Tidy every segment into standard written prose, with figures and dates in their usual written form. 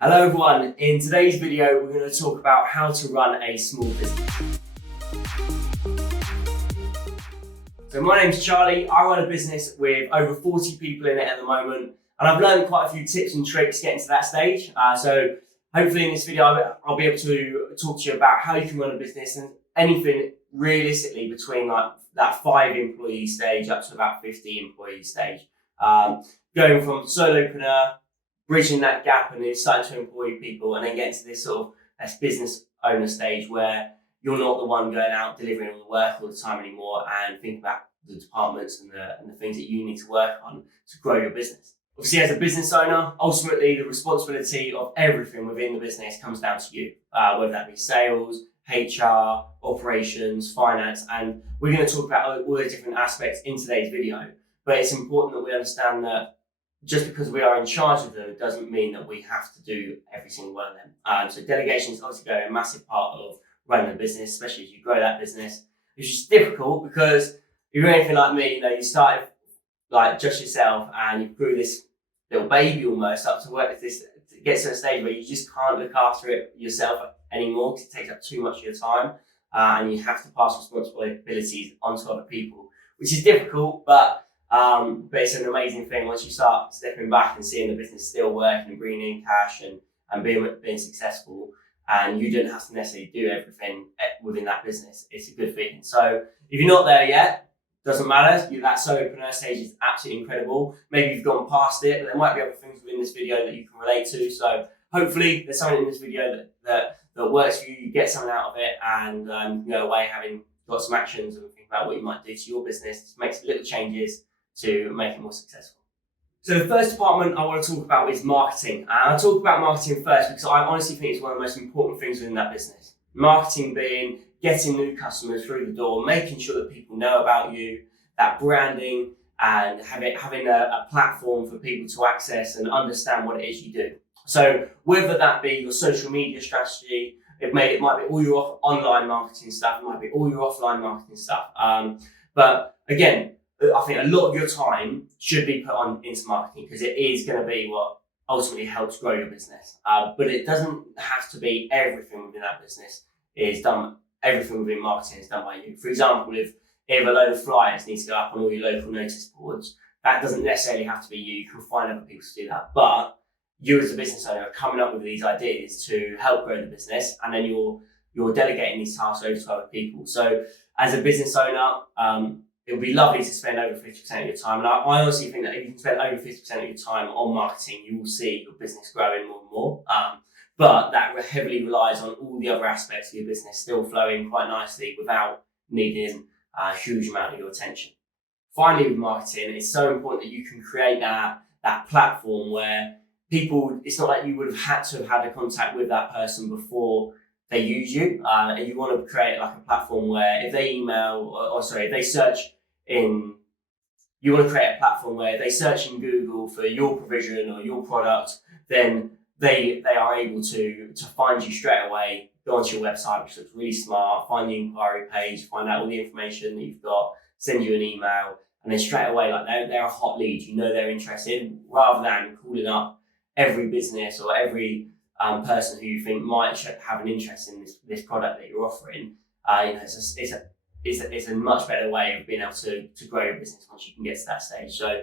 Hello everyone, in today's video we're going to talk about how to run a small business. So my name's Charlie, I run a business with over 40 people in it at the moment, and I've learned quite a few tips and tricks getting to that stage. So hopefully in this video I'll be able to talk to you about how you can run a business and anything realistically between like that 5 employee stage up to about 50 employee stage. Going from solopreneur, bridging that gap and then starting to employ people, and then getting to this sort of business owner stage where you're not the one going out delivering all the work all the time anymore and think about the departments and the things that you need to work on to grow your business. Obviously, as a business owner, ultimately the responsibility of everything within the business comes down to you, whether that be sales, HR, operations, finance, and we're going to talk about all the different aspects in today's video. But it's important that we understand that just because we are in charge of them, it doesn't mean that we have to do every single one of them. So delegation is obviously going to be a massive part of running a business, especially as you grow that business. It's just difficult because if you're anything like me, you started like just yourself and you grew this little baby almost up to work this, to get to a stage where you just can't look after it yourself anymore because it takes up too much of your time, and you have to pass responsibilities onto other people, which is difficult, but it's an amazing thing once you start stepping back and seeing the business still working and bringing in cash and being successful, and you don't have to necessarily do everything within that business. It's a good thing. So if you're not there yet, doesn't matter. That solopreneur stage is absolutely incredible. Maybe you've gone past it, but there might be other things within this video that you can relate to. So hopefully there's something in this video that works for you. You get something out of it, and you go away having got some actions and think about what you might do to your business to make some little changes to make it more successful. So the first department I want to talk about is marketing. And I'll talk about marketing first because I honestly think it's one of the most important things within that business. Marketing being getting new customers through the door, making sure that people know about you, that branding, and having a platform for people to access and understand what it is you do. So whether that be your social media strategy, it might be all your online marketing stuff, it might be all your offline marketing stuff. But again, I think a lot of your time should be put into marketing because it is going to be what ultimately helps grow your business. But it doesn't have to be everything within that business is done. Everything within marketing is done by you. For example, if a load of flyers need to go up on all your local notice boards, that doesn't necessarily have to be you. You can find other people to do that. But you as a business owner are coming up with these ideas to help grow the business, and then you're delegating these tasks over to other people. So as a business owner, it would be lovely to spend over 50% of your time. And I honestly think that if you can spend over 50% of your time on marketing, you will see your business growing more and more. But that heavily relies on all the other aspects of your business still flowing quite nicely without needing a huge amount of your attention. Finally, with marketing, it's so important that you can create that platform where people, it's not like you would have had to have had a contact with that person before they use you, and you want to create like a platform where if they email, if they search in, you want to create a platform where if they search in Google for your provision or your product, then they are able to find you straight away, go onto your website, which looks really smart, find the inquiry page, find out all the information that you've got, send you an email, and then straight away, like they're a hot lead, you know they're interested, rather than calling up every business or every person who you think might have an interest in this product that you're offering. It's a much better way of being able to grow your business once you can get to that stage. So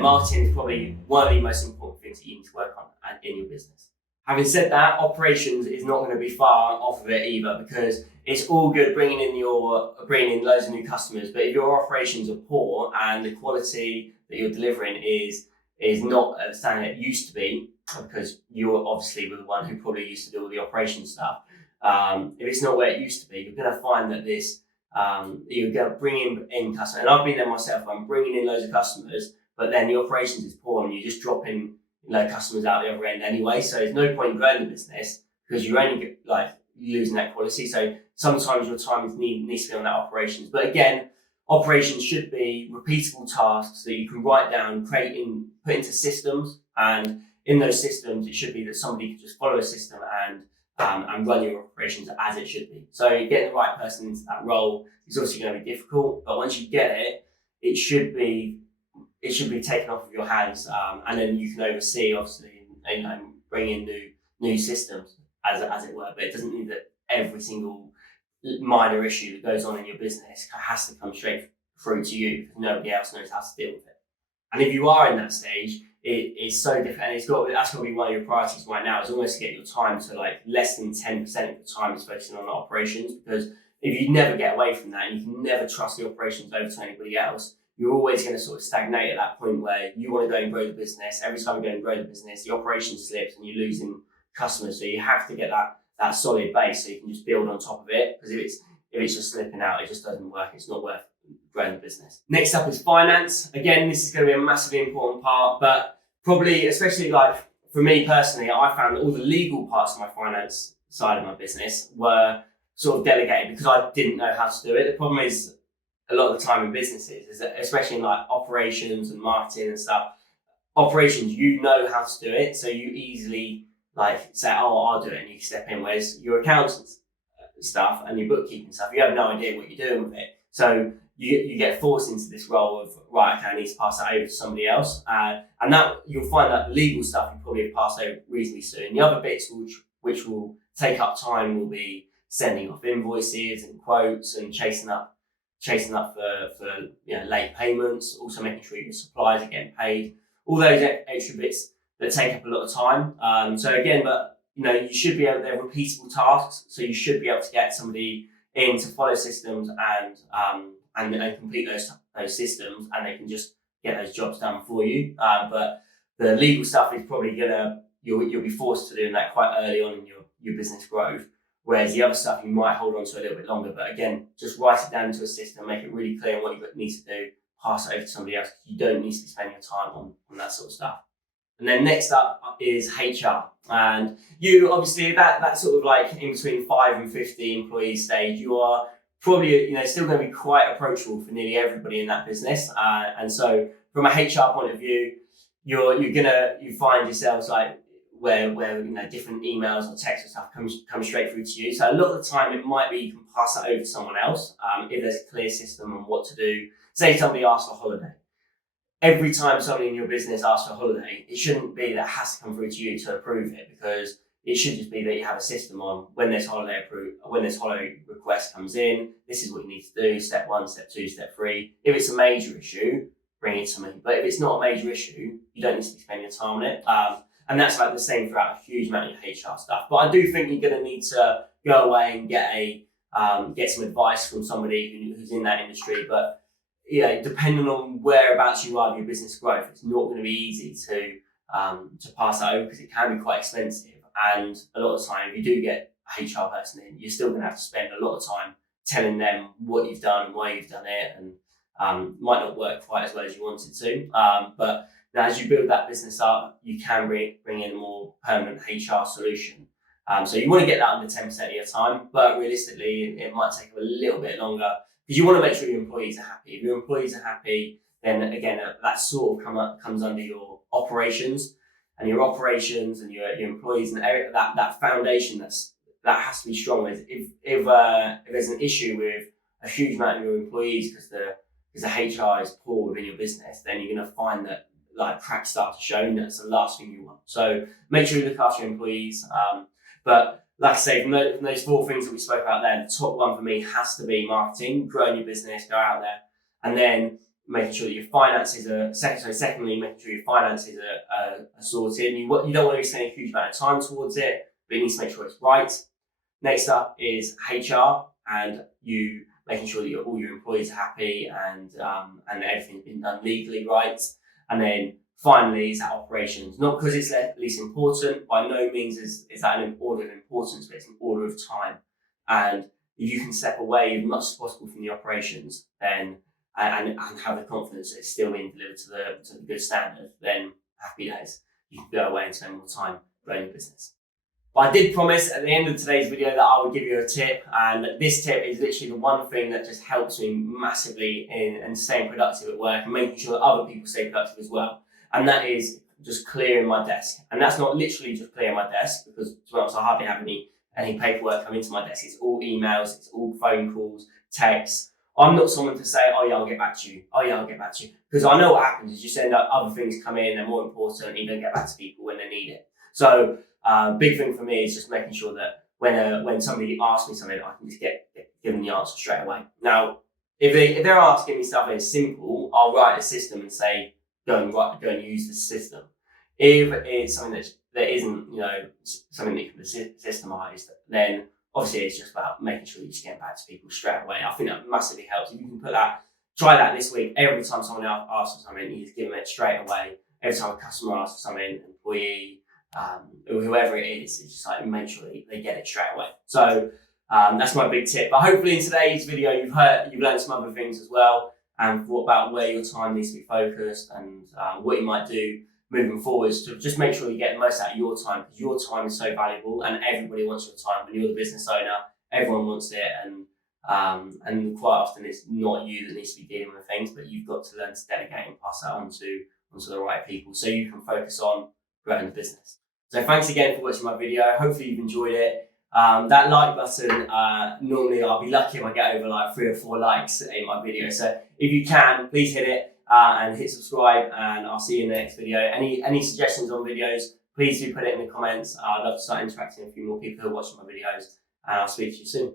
marketing is probably one of the most important things that you need to work on in your business. Having said that, operations is not going to be far off of it either, because it's all good bringing in loads of new customers, but if your operations are poor and the quality that you're delivering is not at the standard it used to be, because you're obviously the one who probably used to do all the operations stuff. If it's not where it used to be, you're going to find that you're going to bring in customers. And I've been there myself. I'm bringing in loads of customers, but then the operations is poor and you're just dropping customers out the other end anyway. So there's no point in growing the business because you're only losing that quality. So sometimes your time needs to be on that operations. But again, operations should be repeatable tasks that you can write down, put into systems, and in those systems, it should be that somebody can just follow a system and run your operations as it should be. So getting the right person into that role is obviously going to be difficult, but once you get it, it should be taken off of your hands, and then you can oversee, obviously, and bring in new systems, as it were. But it doesn't mean that every single minor issue that goes on in your business has to come straight through to you because nobody else knows how to deal with it. And if you are in that stage, it's so different. And that's got to be one of your priorities right now. Is almost to get your time to like less than 10% of the time is focusing on operations, because if you never get away from that and you can never trust the operations over to anybody else, you're always going to sort of stagnate at that point where you want to go and grow the business. Every time you go and grow the business, the operation slips and you're losing customers. So you have to get that solid base so you can just build on top of it. Because if it's just slipping out, it just doesn't work. It's not worth growing the business. Next up is finance. Again, this is going to be a massively important part, but probably, especially like for me personally, I found that all the legal parts of my finance side of my business were sort of delegated because I didn't know how to do it. The problem is a lot of the time in businesses is that, especially in like operations and marketing and stuff, operations, you know how to do it. So you easily like say, oh, I'll do it, and you step in. Whereas your accountants stuff and your bookkeeping stuff, you have no idea what you're doing with it. So you get forced into this role of, right, okay, I need to pass that over to somebody else. And that you'll find that the legal stuff you probably have passed over reasonably soon. The other bits which will take up time will be sending off invoices and quotes and chasing up for late payments, also making sure your suppliers are getting paid, all those extra bits that take up a lot of time. So again, but you should be able, they're repeatable tasks, so you should be able to get somebody in to follow systems and complete those systems, and they can just get those jobs done for you. But the legal stuff is probably you'll be forced to do that quite early on in your business growth. Whereas the other stuff you might hold on to a little bit longer. But again, just write it down into a system, make it really clear what you need to do, pass it over to somebody else. You don't need to be spending your time on that sort of stuff. And then next up is HR. And you obviously that sort of like in between 5 and 50 employee stage, you are probably still going to be quite approachable for nearly everybody in that business. And so from a HR point of view, you find yourselves like where different emails or texts or stuff come straight through to you. So a lot of the time it might be you can pass that over to someone else if there's a clear system on what to do. Say somebody asks for a holiday. Every time somebody in your business asks for a holiday, it shouldn't be that it has to come through to you to approve it, because it should just be that you have a system on when this holiday request comes in, this is what you need to do, step 1, step 2, step 3. If it's a major issue, bring it to me. But if it's not a major issue, you don't need to be spending your time on it. And that's like the same throughout a huge amount of HR stuff. But I do think you're going to need to go away and get some advice from somebody who's in that industry. But depending on whereabouts you are in your business growth, it's not going to be easy to pass that over, because it can be quite expensive. And a lot of the time, if you do get a HR person in, you're still going to have to spend a lot of time telling them what you've done and why you've done it, and might not work quite as well as you wanted to. But as you build that business up, you can bring in a more permanent HR solution. So you want to get that under 10% of your time, but realistically, it might take a little bit longer, because you want to make sure your employees are happy. If your employees are happy, then again, that sort of comes under your operations. And your operations and your employees, and that foundation that has to be strong. If there's an issue with a huge amount of your employees because the HR is poor within your business, then you're going to find that like cracks start to show, and that's the last thing you want. So make sure you look after your employees. But like I say, from those 4 things that we spoke about there, the top one for me has to be marketing, growing your business, go out there, and then making sure that your finances secondly, making sure your finances are sorted. And you don't want to be spending a huge amount of time towards it, but you need to make sure it's right. Next up is HR, and you making sure that all your employees are happy and everything's been done legally right. And then finally is that operations. Not because it's least important, by no means is that an order of importance, but it's an order of time. And if you can step away as much as possible from the operations, then and have the confidence that it's still being delivered to the good standard, then happy days. You can go away and spend more time growing your business. But I did promise at the end of today's video that I would give you a tip, and this tip is literally the one thing that just helps me massively in staying productive at work and making sure that other people stay productive as well. And that is just clearing my desk. And that's not literally just clearing my desk, because to be honest, I hardly have any paperwork come into my desk. It's all emails, it's all phone calls, texts. I'm not someone to say, oh yeah, I'll get back to you. Oh yeah, I'll get back to you. Because I know what happens is you send out other things come in, they're more important, and you don't get back to people when they need it. So big thing for me is just making sure that when somebody asks me something, I can just give them the answer straight away. Now, if they're asking me stuff that's simple, I'll write a system and say, go and use the system. If it's something that isn't, something that can be systemized, then obviously it's just about making sure you just get back to people straight away. I think that massively helps. If you can try that this week. Every time someone else asks for something, you just give them it straight away. Every time a customer asks for something, employee, or whoever it is, it's just like make sure they get it straight away. So that's my big tip. But hopefully in today's video, you've learned some other things as well, and thought about where your time needs to be focused and what you might do moving forwards to just make sure you get the most out of your time, because your time is so valuable and everybody wants your time. When you're the business owner, everyone wants it, and quite often it's not you that needs to be dealing with things, but you've got to learn to delegate and pass that onto the right people so you can focus on growing the business. So thanks again for watching my video. Hopefully you've enjoyed it. That like button, normally I'll be lucky if I get over like 3 or 4 likes in my video. So if you can, please hit it and hit subscribe, and I'll see you in the next video. Any suggestions on videos, please do put it in the comments. I'd love to start interacting with a few more people who are watching my videos, and I'll speak to you soon.